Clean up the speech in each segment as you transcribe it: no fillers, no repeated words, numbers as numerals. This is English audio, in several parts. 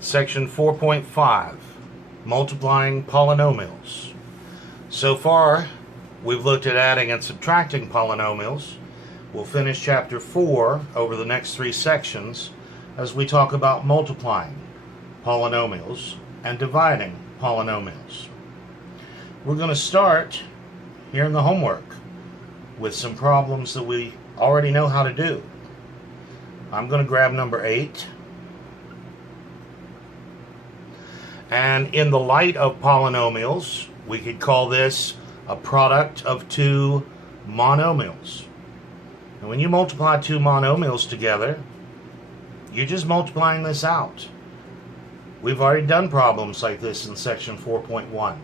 Section 4.5, multiplying polynomials. So far, we've looked at adding and subtracting polynomials. We'll finish chapter 4 over the next 3 sections as we talk about multiplying polynomials and dividing polynomials. We're going to start here in the homework with some problems that we already know how to do. I'm going to grab number 8. And in the light of polynomials, we could call this a product of two monomials. And when you multiply two monomials together, you're just multiplying this out. We've already done problems like this in section 4.1.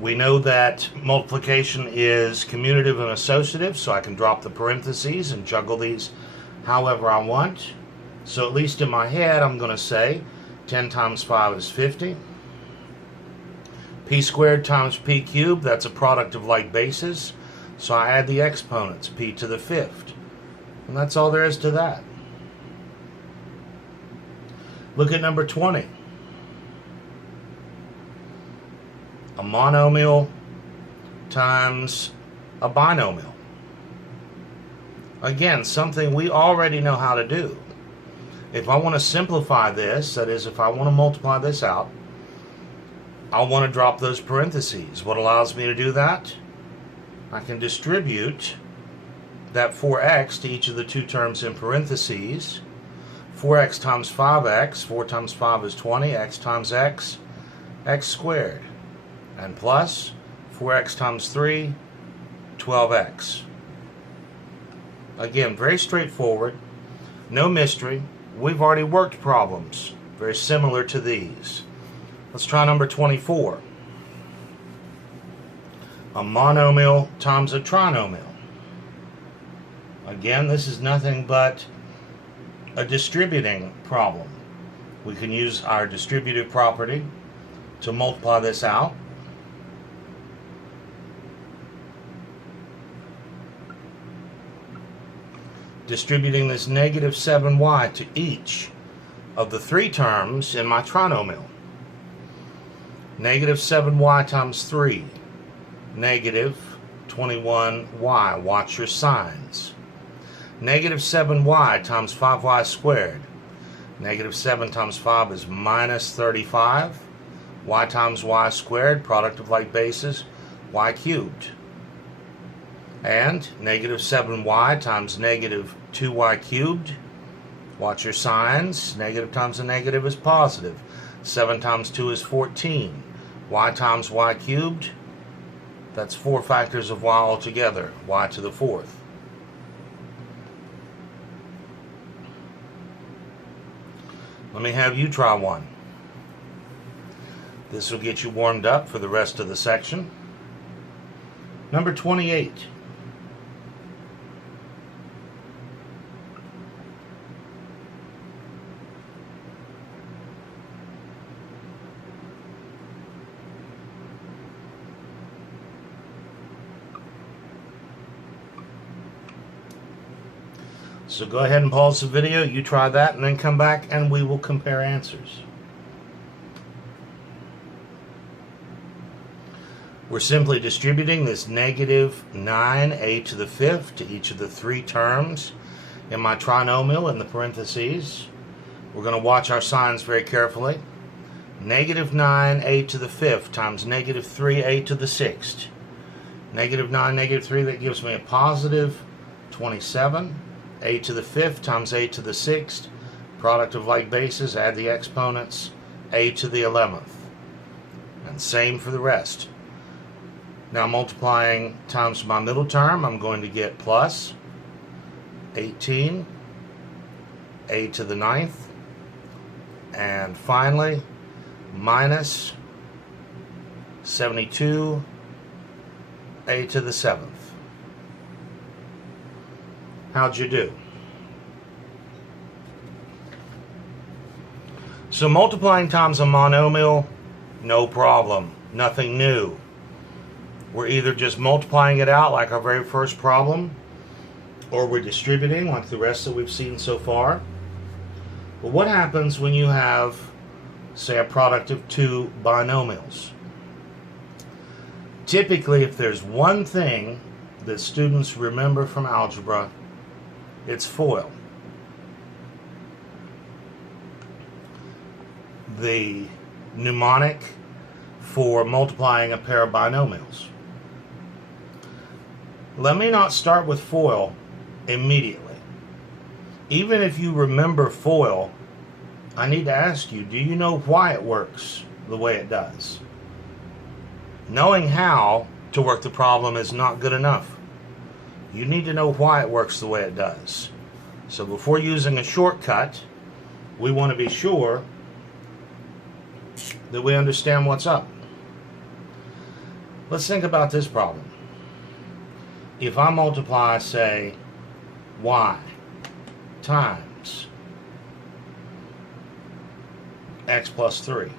We know that multiplication is commutative and associative, so I can drop the parentheses and juggle these however I want. So at least in my head, I'm going to say 10 times 5 is 50. P squared times p cubed, that's a product of like bases. So I add the exponents, p to the 5th. And that's all there is to that. Look at number 20. A monomial times a binomial. Again, something we already know how to do. If I want to simplify this, that is, if I want to multiply this out, I'll want to drop those parentheses. What allows me to do that? I can distribute that 4x to each of the two terms in parentheses. 4x times 5x, 4 times 5 is 20, x times x, x squared. And plus 4x times 3, 12x. Again, very straightforward, no mystery. We've already worked problems very similar to these. Let's try number 24. A monomial times a trinomial. Again, this is nothing but a distributing problem. We can use our distributive property to multiply this out. Distributing this negative 7y to each of the 3 terms in my trinomial. Negative 7y times 3, negative 21y. Watch your signs. Negative 7y times 5y squared. Negative 7 times 5 is minus 35. Y times y squared, product of like bases, y cubed. And negative 7y times negative 2y cubed. Watch your signs. Negative times a negative is positive. 7 times 2 is 14. Y times y cubed, that's 4 factors of y altogether, y to the 4th. Let me have you try one. This will get you warmed up for the rest of the section. Number 28. So go ahead and pause the video, you try that, and then come back and we will compare answers. We're simply distributing this negative 9a to the 5th to each of the 3 terms in my trinomial in the parentheses. We're going to watch our signs very carefully. Negative 9a to the 5th times negative 3a to the 6th. Negative 9, negative 3, that gives me a positive 27. A to the 5th times a to the 6th, product of like bases, add the exponents, a to the 11th. And same for the rest. Now multiplying times my middle term, I'm going to get plus 18, a to the 9th, and finally minus 72, a to the 7th. How'd you do? So multiplying times a monomial, no problem. Nothing new. We're either just multiplying it out like our very first problem, or we're distributing like the rest that we've seen so far. Well, what happens when you have, say, a product of two binomials? Typically, if there's one thing that students remember from algebra, it's FOIL. The mnemonic for multiplying a pair of binomials. Let me not start with FOIL immediately. Even if you remember FOIL, I need to ask you, do you know why it works the way it does? Knowing how to work the problem is not good enough. You need to know why it works the way it does. So before using a shortcut, we want to be sure that we understand what's up. Let's think about this problem. If I multiply, say, y times x plus 3.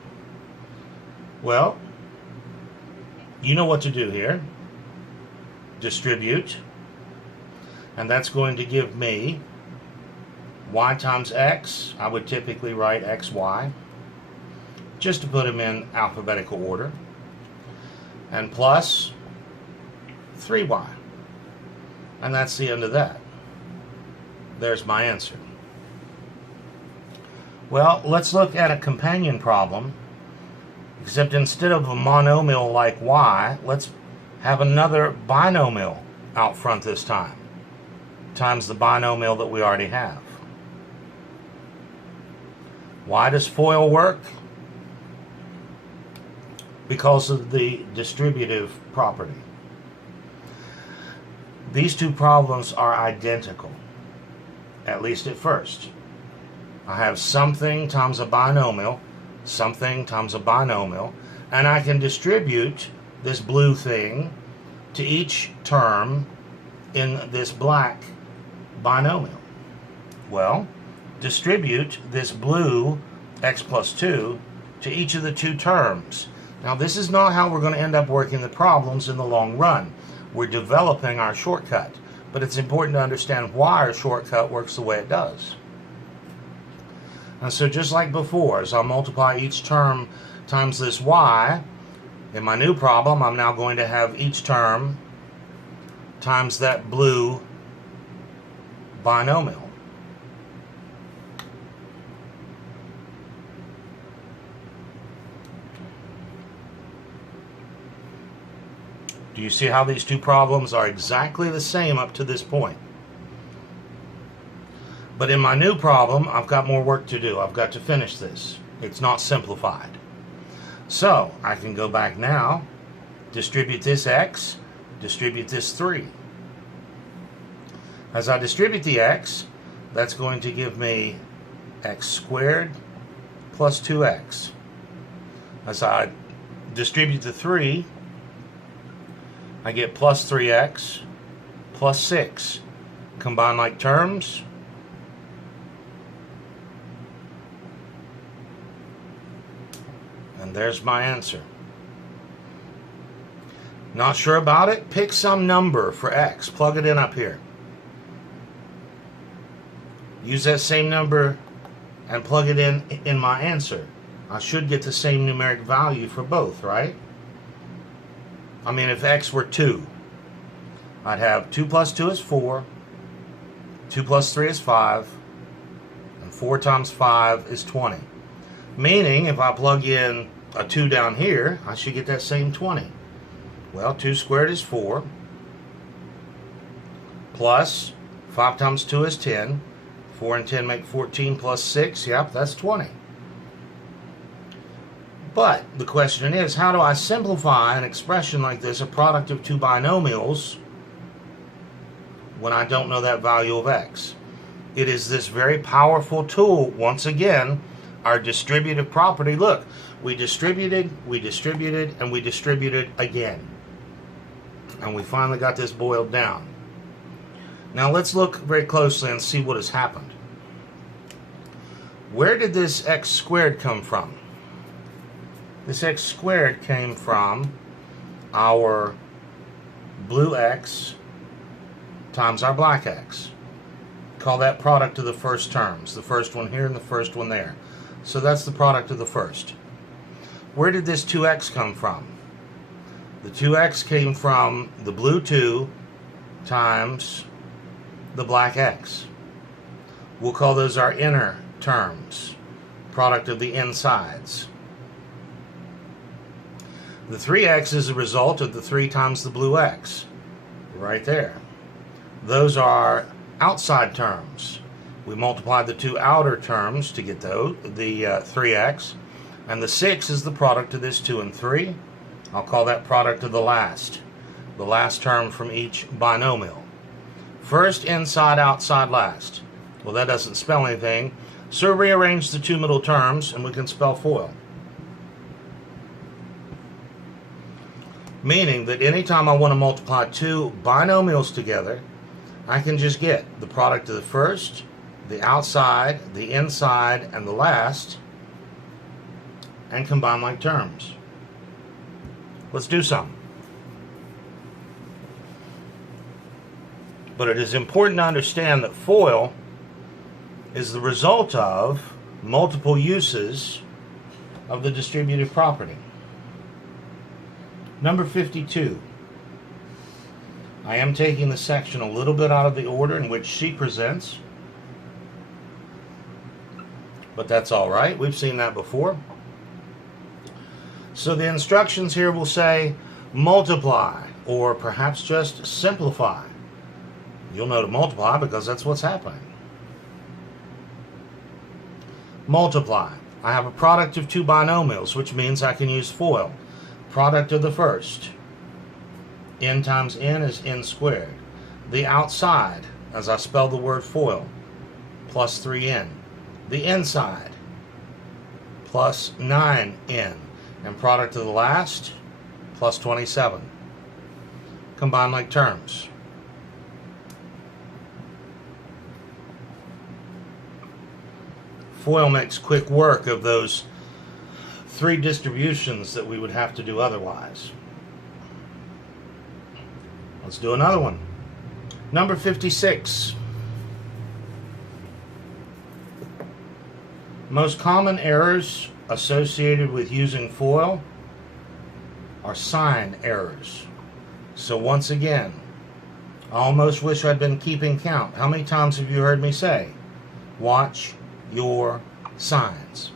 Well, you know what to do here. Distribute. And that's going to give me y times x. I would typically write xy, just to put them in alphabetical order. And plus 3y. And that's the end of that. There's my answer. Well, let's look at a companion problem. Except instead of a monomial like y, let's have another binomial out front this time, times the binomial that we already have. Why does FOIL work? Because of the distributive property. These two problems are identical, at least at first. I have something times a binomial, something times a binomial, and I can distribute this blue thing to each term in this black binomial. Well, distribute this blue x plus 2 to each of the two terms. Now, this is not how we're going to end up working the problems in the long run. We're developing our shortcut, but it's important to understand why our shortcut works the way it does. And so just like before, as I multiply each term times this y, in my new problem, I'm now going to have each term times that blue binomial. Do you see how these two problems are exactly the same up to this point? But in my new problem, I've got more work to do. I've got to finish this. It's not simplified. So I can go back now, distribute this x, distribute this 3. As I distribute the x, that's going to give me x squared plus 2x. As I distribute the 3, I get plus 3x plus 6. Combine like terms. And there's my answer. Not sure about it? Pick some number for x. Plug it in up here. Use that same number and plug it in my answer. I should get the same numeric value for both, right? I mean, if x were 2, I'd have 2 plus 2 is 4, 2 plus 3 is 5, and 4 times 5 is 20. Meaning, if I plug in a 2 down here, I should get that same 20. Well, 2 squared is 4, plus 5 times 2 is 10, 4 and 10 make 14 plus 6, yep, that's 20. But the question is, how do I simplify an expression like this, a product of two binomials, when I don't know that value of x? It is this very powerful tool, once again, our distributive property. Look, we distributed, and we distributed again. And we finally got this boiled down. Now let's look very closely and see what has happened. Where did this x squared come from? This x squared came from our blue x times our black x. Call that product of the first terms. The first one here and the first one there. So that's the product of the first. Where did this 2x come from? The 2x came from the blue 2 times the black x. We'll call those our inner terms, product of the insides. The 3x is a result of the 3 times the blue x, right there. Those are outside terms. We multiplied the 2 outer terms to get the 3x, and the 6 is the product of this 2 and 3. I'll call that product of the last term from each binomial. First, inside, outside, last. Well, that doesn't spell anything, so rearrange the 2 middle terms and we can spell FOIL. Meaning that anytime I want to multiply 2 binomials together, I can just get the product of the first, the outside, the inside, and the last, and combine like terms. Let's do some. But it is important to understand that FOIL is the result of multiple uses of the distributive property. Number 52. I am taking the section a little bit out of the order in which she presents, but that's all right. We've seen that before. So the instructions here will say multiply, or perhaps just simplify. You'll know to multiply because that's what's happening. Multiply. I have a product of 2 binomials, which means I can use FOIL. Product of the first. N times n is n squared. The outside, as I spell the word FOIL, plus 3n. The inside, plus 9n. And product of the last, plus 27. Combine like terms. FOIL makes quick work of those 3 distributions that we would have to do otherwise. Let's do another one. Number 56. Most common errors associated with using FOIL are sign errors. So once again, I almost wish I'd been keeping count. How many times have you heard me say, watch your signs?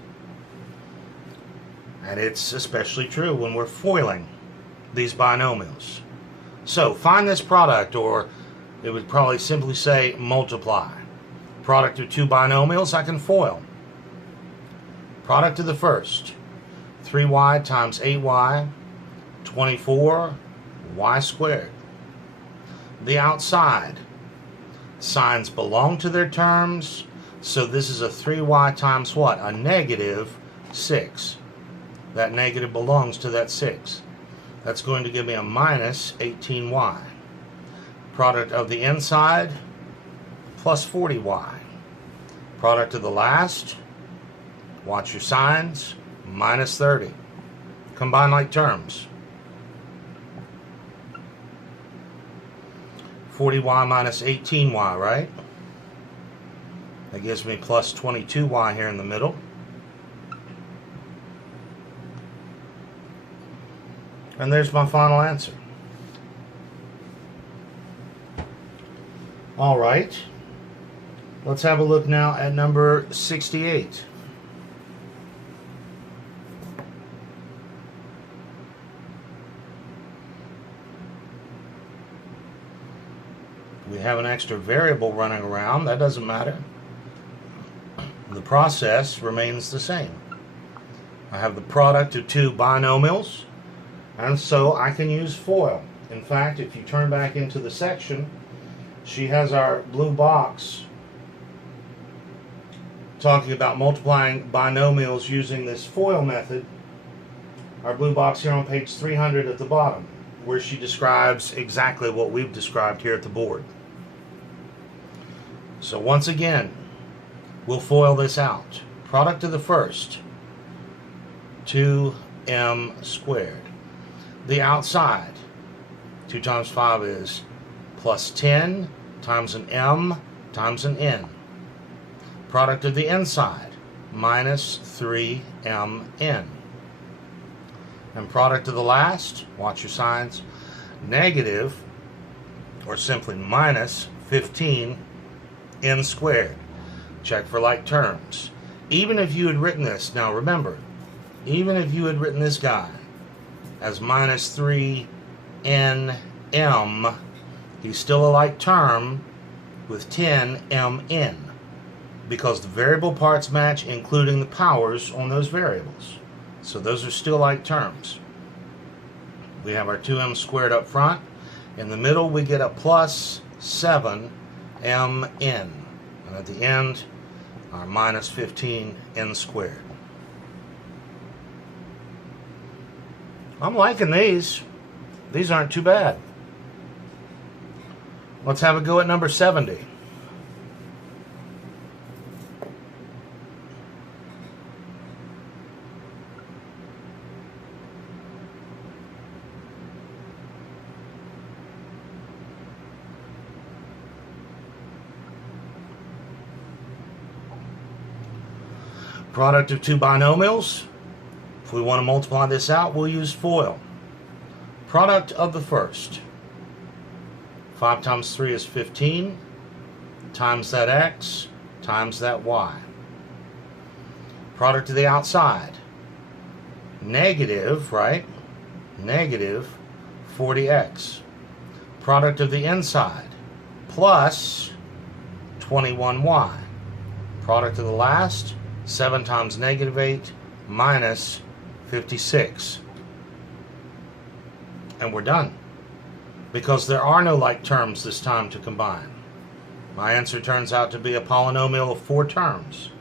And it's especially true when we're foiling these binomials. So find this product, or it would probably simply say multiply. Product of 2 binomials, I can FOIL. Product of the first, 3y times 8y, 24, y squared. The outside, signs belong to their terms, so this is a 3y times what? A negative 6. That negative belongs to that 6. That's going to give me a minus 18y. Product of the inside, plus 40y. Product of the last, watch your signs, minus 30. Combine like terms. 40y minus 18y, right? That gives me plus 22y here in the middle. And there's my final answer. All right. Let's have a look now at number 68. We have an extra variable running around. That doesn't matter. The process remains the same. I have the product of 2 binomials, and so I can use FOIL. In fact, if you turn back into the section, she has our blue box talking about multiplying binomials using this FOIL method. Our blue box here on page 300 at the bottom, where she describes exactly what we've described here at the board. So once again, we'll FOIL this out. Product of the first, 2m squared. The outside, 2 times 5 is plus 10 times an m times an n. Product of the inside, minus 3mn. And product of the last, watch your signs, negative, or simply minus 15 n squared. Check for like terms. Even if you had written this, now remember, even if you had written this guy as minus 3nm, he's still a like term with 10mn, because the variable parts match, including the powers on those variables. So those are still like terms. We have our 2m squared up front. In the middle, we get a plus 7mn. And at the end, our minus 15n squared. I'm liking these. These aren't too bad. Let's have a go at number 70. Product of two binomials. If we want to multiply this out, we'll use FOIL. Product of the first. 5 times 3 is 15, times that x, times that y. Product of the outside. Negative, right? Negative 40x. Product of the inside. Plus 21y. Product of the last. 7 times negative 8 minus 56. And we're done. Because there are no like terms this time to combine. My answer turns out to be a polynomial of 4 terms.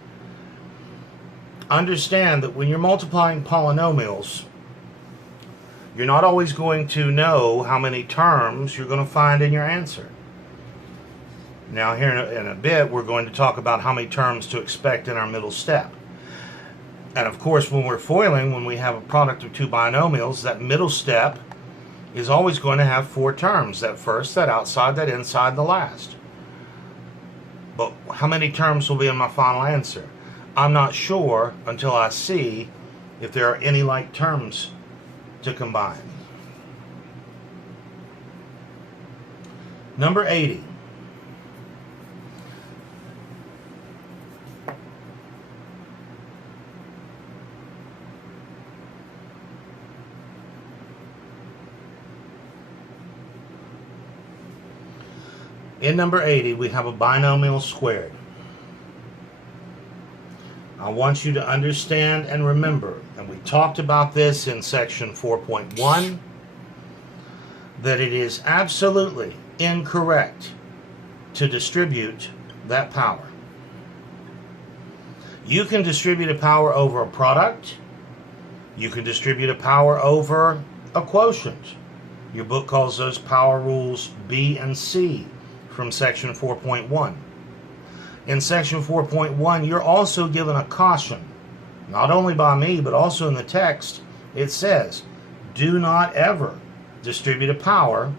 Understand that when you're multiplying polynomials, you're not always going to know how many terms you're going to find in your answer. Now here in a bit, we're going to talk about how many terms to expect in our middle step. And of course, when we're foiling, when we have a product of two binomials, that middle step is always going to have 4 terms. That first, that outside, that inside, the last. But how many terms will be in my final answer? I'm not sure until I see if there are any like terms to combine. Number 80. In number 80, we have a binomial squared. I want you to understand and remember, and we talked about this in section 4.1, that it is absolutely incorrect to distribute that power. You can distribute a power over a product. You can distribute a power over a quotient. Your book calls those power rules B and C. From section 4.1. In section 4.1, you're also given a caution, not only by me, but also in the text. It says, do not ever distribute a power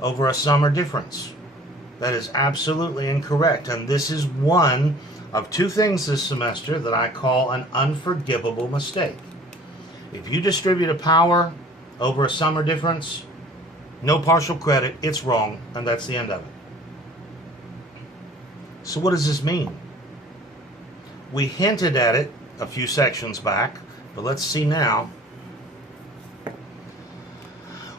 over a sum or difference. That is absolutely incorrect, and this is one of 2 things this semester that I call an unforgivable mistake. If you distribute a power over a sum or difference, no partial credit, it's wrong, and that's the end of it. So what does this mean? We hinted at it a few sections back, but let's see now.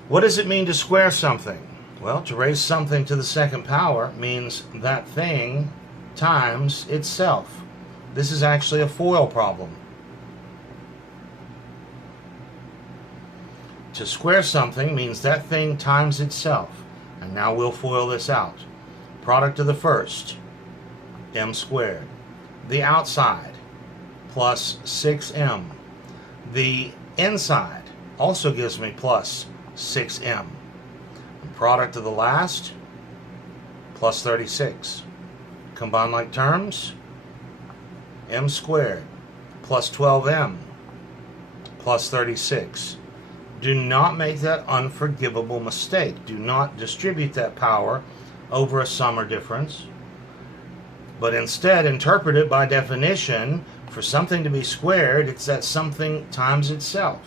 What does it mean to square something? Well, to raise something to the second power means that thing times itself. This is actually a FOIL problem. To square something means that thing times itself. And now we'll FOIL this out. Product of the first, m squared. The outside, plus 6m. The inside also gives me plus 6m. And product of the last, plus 36. Combine like terms, m squared plus 12m plus 36. Do not make that unforgivable mistake. Do not distribute that power over a sum or difference. but instead interpret it by definition. For something to be squared, it's that something times itself.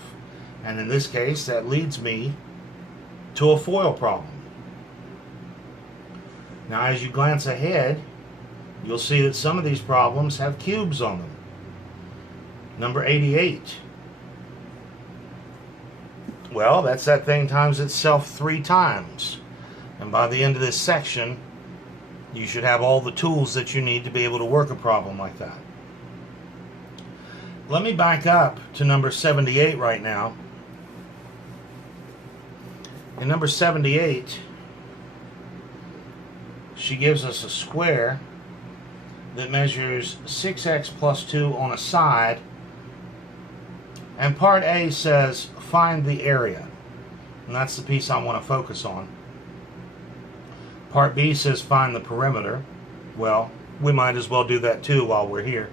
And in this case, that leads me to a FOIL problem. Now, as you glance ahead, you'll see that some of these problems have cubes on them. Number 88. Well, that's that thing times itself 3 times. And by the end of this section, you should have all the tools that you need to be able to work a problem like that. Let me back up to number 78 right now. In number 78, she gives us a square that measures 6x plus 2 on a side, and part A says find the area, and that's the piece I want to focus on. Part B says find the perimeter. Well, we might as well do that too while we're here.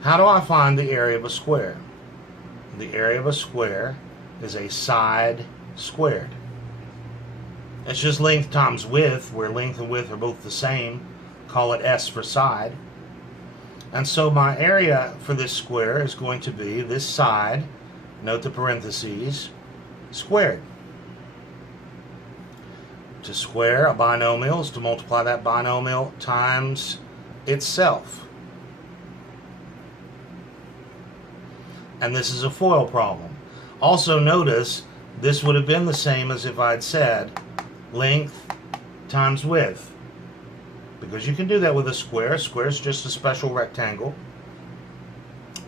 How do I find the area of a square? The area of a square is a side squared. It's just length times width, where length and width are both the same. Call it S for side. And so my area for this square is going to be this side, note the parentheses, squared. To square a binomial is to multiply that binomial times itself. And this is a FOIL problem. Also notice this would have been the same as if I'd said length times width, because you can do that with a square. A square is just a special rectangle.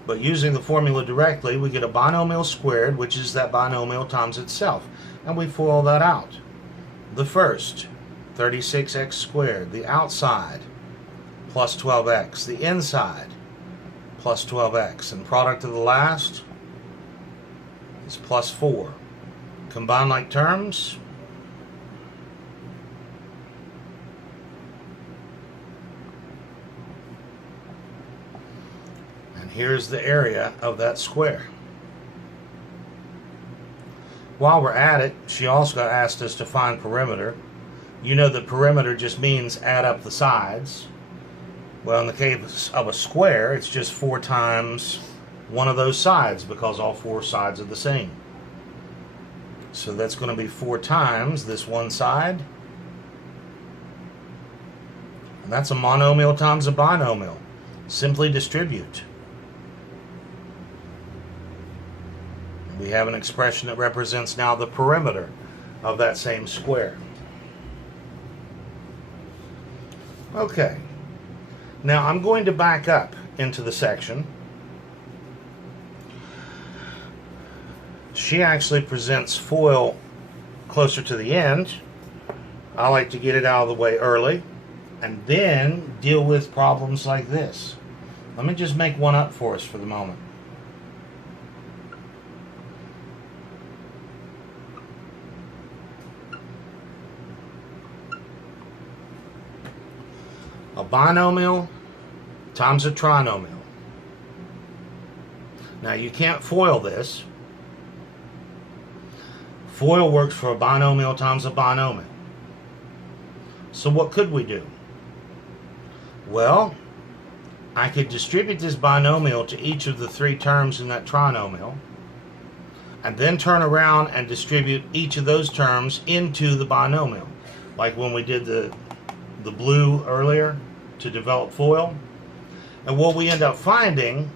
But using the formula directly, we get a binomial squared, which is that binomial times itself. And we FOIL that out. The first, 36x squared. The outside, plus 12x. The inside, plus 12x. And product of the last is plus 4. Combine like terms. And here's the area of that square. While we're at it, she also asked us to find perimeter. You know that perimeter just means add up the sides. Well, in the case of a square, it's just 4 times one of those sides, because all 4 sides are the same. So that's going to be 4 times this one side. And that's a monomial times a binomial. Simply distribute. We have an expression that represents now the perimeter of that same square. Okay. Now I'm going to back up into the section. She actually presents FOIL closer to the end. I like to get it out of the way early and then deal with problems like this. Let me just make one up for us for the moment. A binomial times a trinomial. Now you can't FOIL this. FOIL works for a binomial times a binomial. So what could we do? Well, I could distribute this binomial to each of the 3 terms in that trinomial, and then turn around and distribute each of those terms into the binomial, like when we did the blue earlier to develop FOIL. And what we end up finding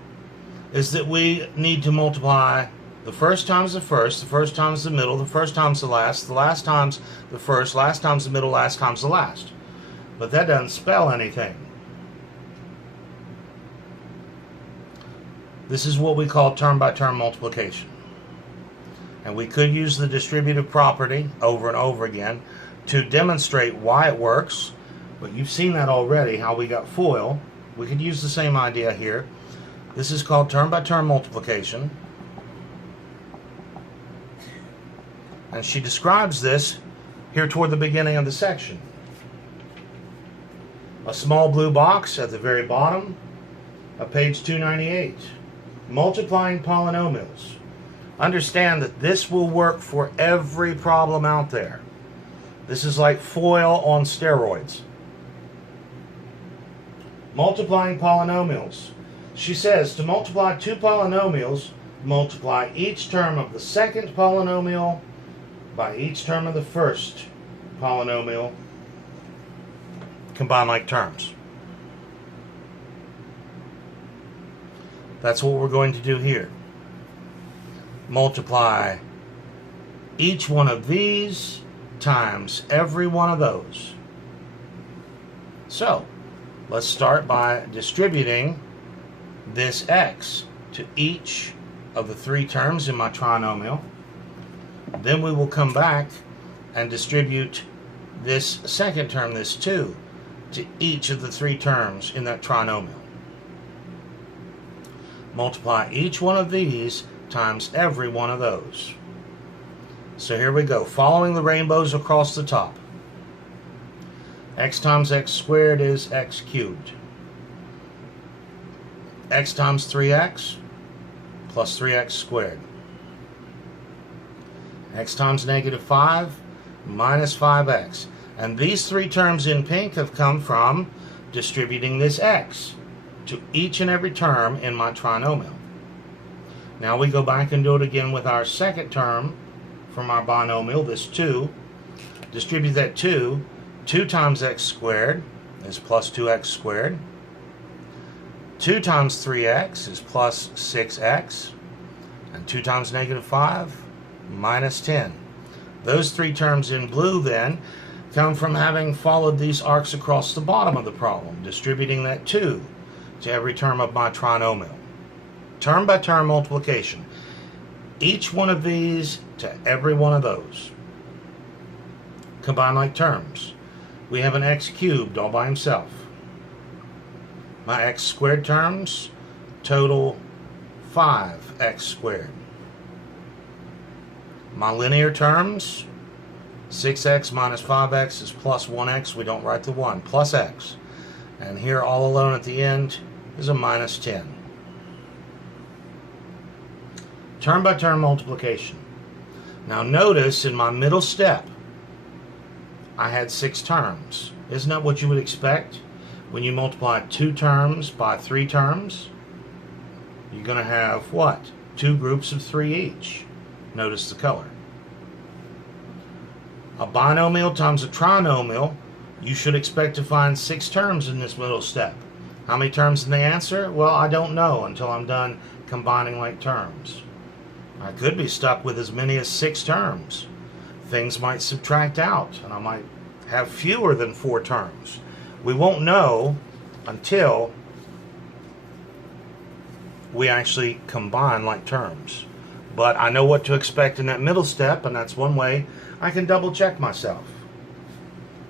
is that we need to multiply the first times the first times the middle, the first times the last times the first, last times the middle, last times the last. But that doesn't spell anything. This is what we call term-by-term multiplication. And we could use the distributive property over and over again to demonstrate why it works. But you've seen that already, how we got FOIL. We could use the same idea here. This is called term-by-term multiplication. And she describes this here toward the beginning of the section. A small blue box at the very bottom of page 298. Multiplying polynomials. Understand that this will work for every problem out there. This is like FOIL on steroids. Multiplying polynomials. She says to multiply two polynomials, multiply each term of the second polynomial by each term of the first polynomial. Combine like terms. That's what we're going to do here. Multiply each one of these times every one of those. So, let's start by distributing this x to each of the three terms in my trinomial. Then we will come back and distribute this second term, this 2, to each of the three terms in that trinomial. Multiply each one of these times every one of those. So here we go, following the rainbows across the top. X times x squared is x cubed. X times 3x plus 3x squared. X times negative 5 minus 5x. And these three terms in pink have come from distributing this x to each and every term in my trinomial. Now we go back and do it again with our second term from our binomial, this 2. Distribute that 2 times x squared is plus 2x squared. 2 times 3x is plus 6x. And 2 times negative 5 minus 10. Those three terms in blue then come from having followed these arcs across the bottom of the problem, distributing that 2 to every term of my trinomial. Term by term multiplication. Each one of these to every one of those. Combine like terms. We have an x cubed all by himself. My x squared terms total 5x squared. My linear terms, 6x minus 5x is plus 1x. We don't write the 1. Plus x. And here all alone at the end is a minus 10. Term by term multiplication. Now notice in my middle step, I had 6 terms. Isn't that what you would expect? When you multiply 2 terms by 3 terms, you're going to have what? 2 groups of 3 each. Notice the color. A binomial times a trinomial, you should expect to find 6 terms in this middle step. How many terms in the answer? Well, I don't know until I'm done combining like terms. I could be stuck with as many as 6 terms. Things might subtract out, and I might have fewer than 4 terms. We won't know until we actually combine like terms. But I know what to expect in that middle step, and that's one way I can double check myself.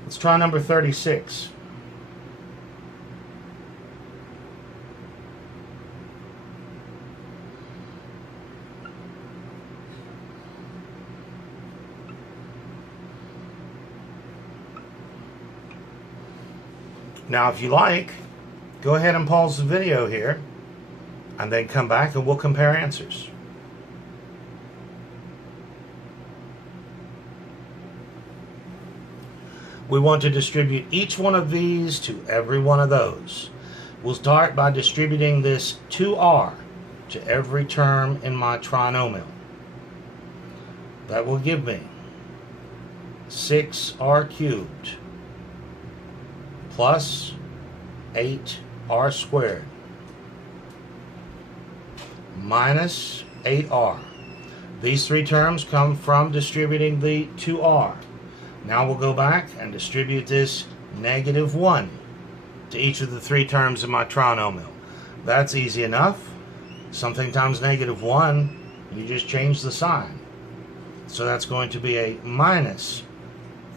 Let's try number 36. Now, if you like, go ahead and pause the video here, and then come back and we'll compare answers. We want to distribute each one of these to every one of those. We'll start by distributing this 2r to every term in my trinomial. That will give me 6r cubed plus 8r squared minus 8r. These three terms come from distributing the 2r. Now we'll go back and distribute this negative 1 to each of the 3 terms in my trinomial. That's easy enough. Something times negative 1, you just change the sign. So that's going to be a minus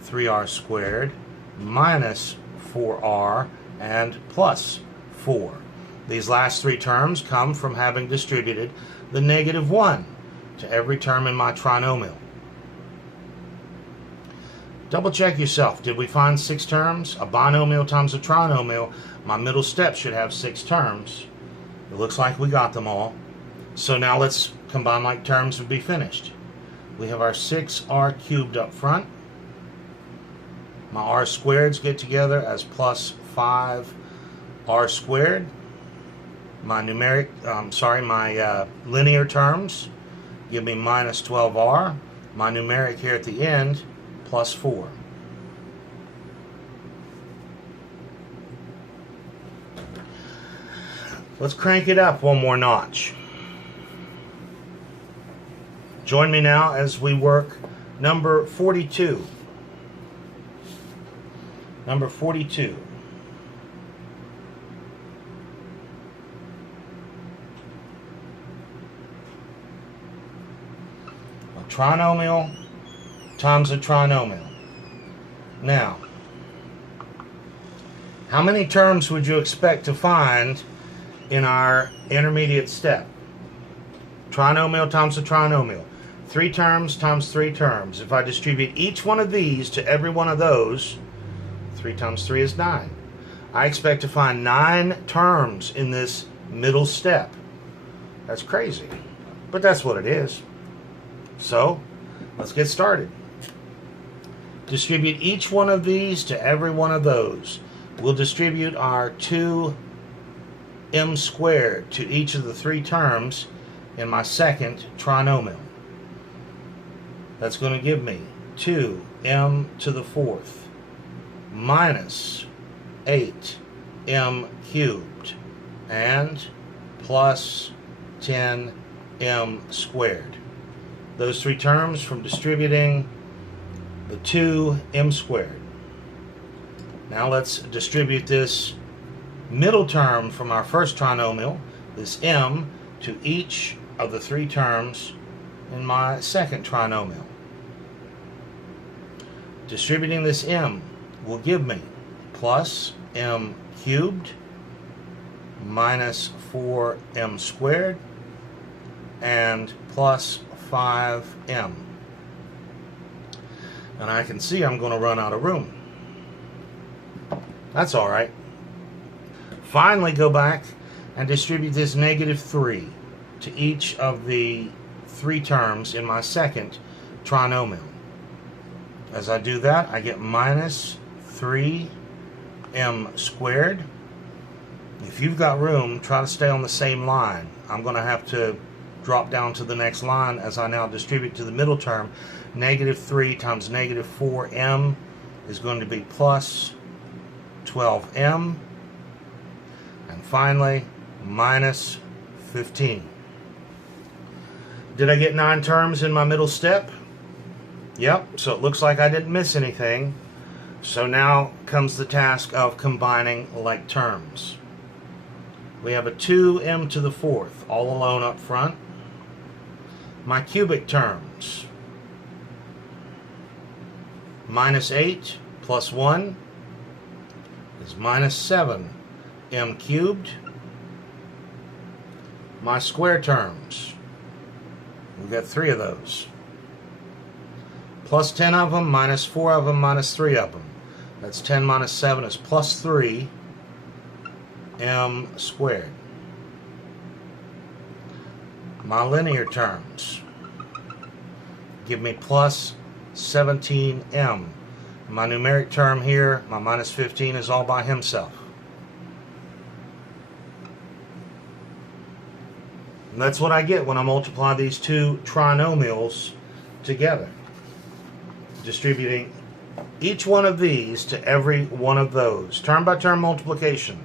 3r squared minus 4r and plus 4. These last 3 terms come from having distributed the negative 1 to every term in my trinomial. Double check yourself. Did we find 6 terms? A binomial times a trinomial. My middle step should have 6 terms. It looks like we got them all. So now let's combine like terms and be finished. We have our 6r cubed up front. My r squareds get together as plus 5 r squared. My linear terms give me minus 12r. My numeric here at the end, plus 4. Let's crank it up one more notch. Join me now as we work number 42. Number 42. A trinomial times a trinomial. Now, how many terms would you expect to find in our intermediate step? Trinomial times a trinomial. 3 terms times 3 terms. If I distribute each one of these to every one of those, 3 times 3 is 9. I expect to find 9 terms in this middle step. That's crazy, but that's what it is. So, let's get started. Distribute each one of these to every one of those. We'll distribute our 2m squared to each of the 3 terms in my second trinomial. That's going to give me 2m to the 4th minus 8m cubed and plus 10m squared. Those 3 terms from distributing the 2m squared. Now let's distribute this middle term from our first trinomial, this m, to each of the 3 terms in my second trinomial. Distributing this m will give me plus m cubed minus 4m squared and plus 5m. And I can see I'm going to run out of room. That's all right. Finally, go back and distribute this negative 3 to each of the 3 terms in my second trinomial. As I do that, I get minus 3m squared. If you've got room, try to stay on the same line. I'm going to have to drop down to the next line as I now distribute to the middle term. Negative 3 times negative 4m is going to be plus 12m. And finally, minus 15. Did I get 9 terms in my middle step? Yep, so it looks like I didn't miss anything. So now comes the task of combining like terms. We have a 2m to the 4th all alone up front. My cubic terms. Minus 8 plus 1 is minus 7m cubed. My square terms. We've got 3 of those. Plus 10 of them, minus 4 of them, minus 3 of them. That's 10 minus 7 is plus 3m squared. My linear terms give me plus 17m. My numeric term here, my minus 15, is all by himself. And that's what I get when I multiply these 2 trinomials together. Distributing each one of these to every one of those. Term by term multiplication,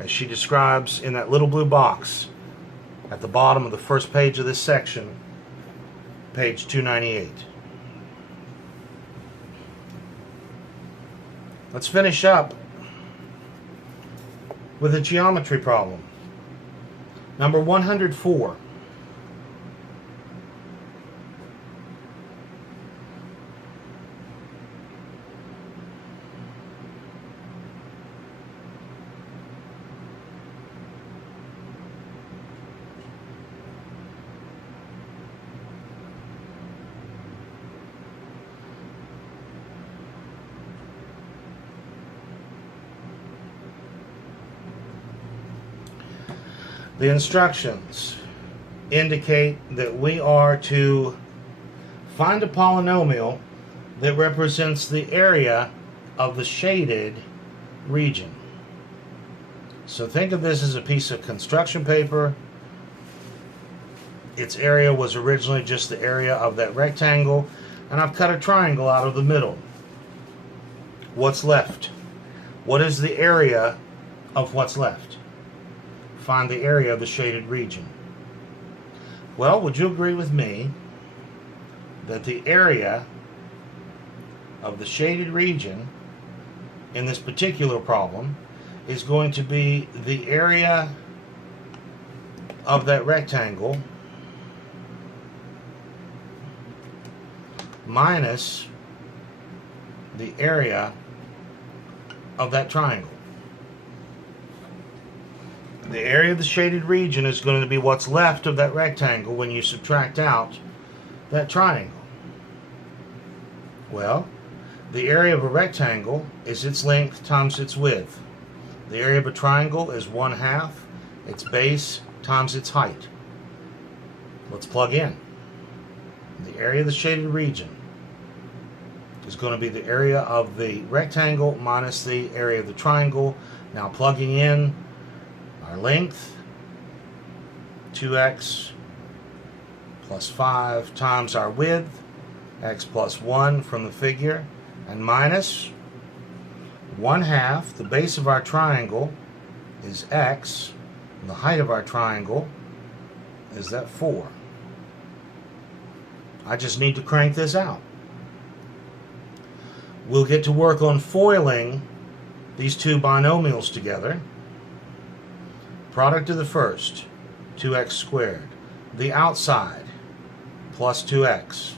as she describes in that little blue box at the bottom of the first page of this section, page 298. Let's finish up with a geometry problem. Number 104. The instructions indicate that we are to find a polynomial that represents the area of the shaded region. So think of this as a piece of construction paper. Its area was originally just the area of that rectangle, and I've cut a triangle out of the middle. What's left? What is the area of what's left? Find the area of the shaded region. Well, would you agree with me that the area of the shaded region in this particular problem is going to be the area of that rectangle minus the area of that triangle. The area of the shaded region is going to be what's left of that rectangle when you subtract out that triangle. Well, the area of a rectangle is its length times its width. The area of a triangle is 1/2 its base times its height. Let's plug in. The area of the shaded region is going to be the area of the rectangle minus the area of the triangle. Now plugging in our length, 2x plus 5 times our width, x plus 1 from the figure, and minus 1/2. The base of our triangle is x, and the height of our triangle is that 4. I just need to crank this out. We'll get to work on foiling these two binomials together. Product of the first, 2x squared. The outside, plus 2x.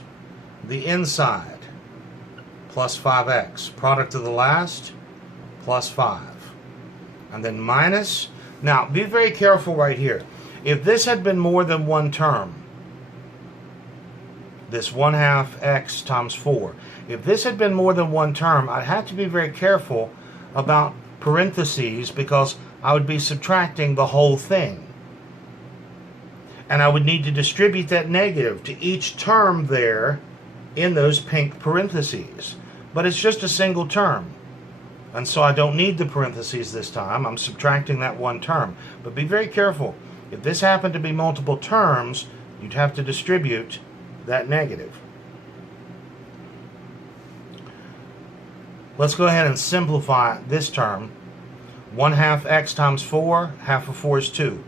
The inside, plus 5x. Product of the last, plus 5. And then minus. Now, be very careful right here. If this had been more than one term, this 1/2 x times 4, if this had been more than one term, I'd have to be very careful about parentheses because I would be subtracting the whole thing. And I would need to distribute that negative to each term there in those pink parentheses. But it's just a single term. And so I don't need the parentheses this time. I'm subtracting that one term. But be very careful. If this happened to be multiple terms, you'd have to distribute that negative. Let's go ahead and simplify this term. 1/2 x times 4, half of 4 is 2.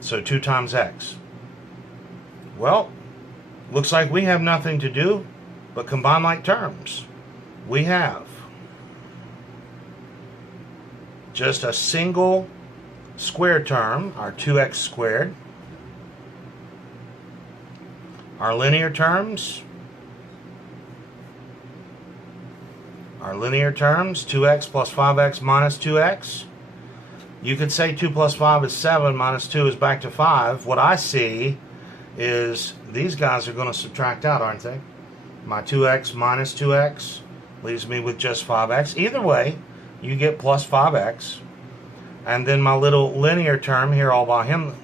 So 2 times x. Well, looks like we have nothing to do but combine like terms. We have just a single square term, our 2x squared. Our linear terms, 2x plus 5x minus 2x. You could say 2 plus 5 is 7, minus 2 is back to 5. What I see is these guys are going to subtract out, aren't they? My 2x minus 2x leaves me with just 5x. Either way, you get plus 5x. And then my little linear term here all by him,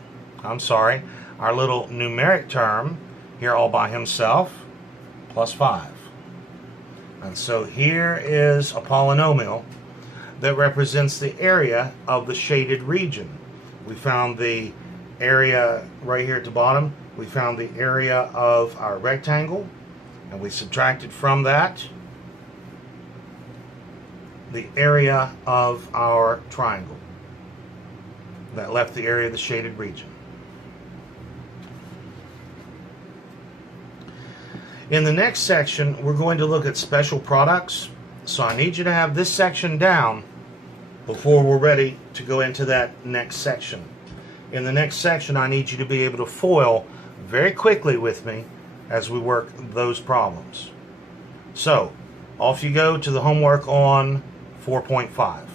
our little numeric term here all by himself, plus 5. And so here is a polynomial that represents the area of the shaded region. We found the area right here at the bottom. We found the area of our rectangle, and we subtracted from that the area of our triangle. That left the area of the shaded region. In the next section, we're going to look at special products. So I need you to have this section down before we're ready to go into that next section. In the next section, I need you to be able to FOIL very quickly with me as we work those problems. So, off you go to the homework on 4.5.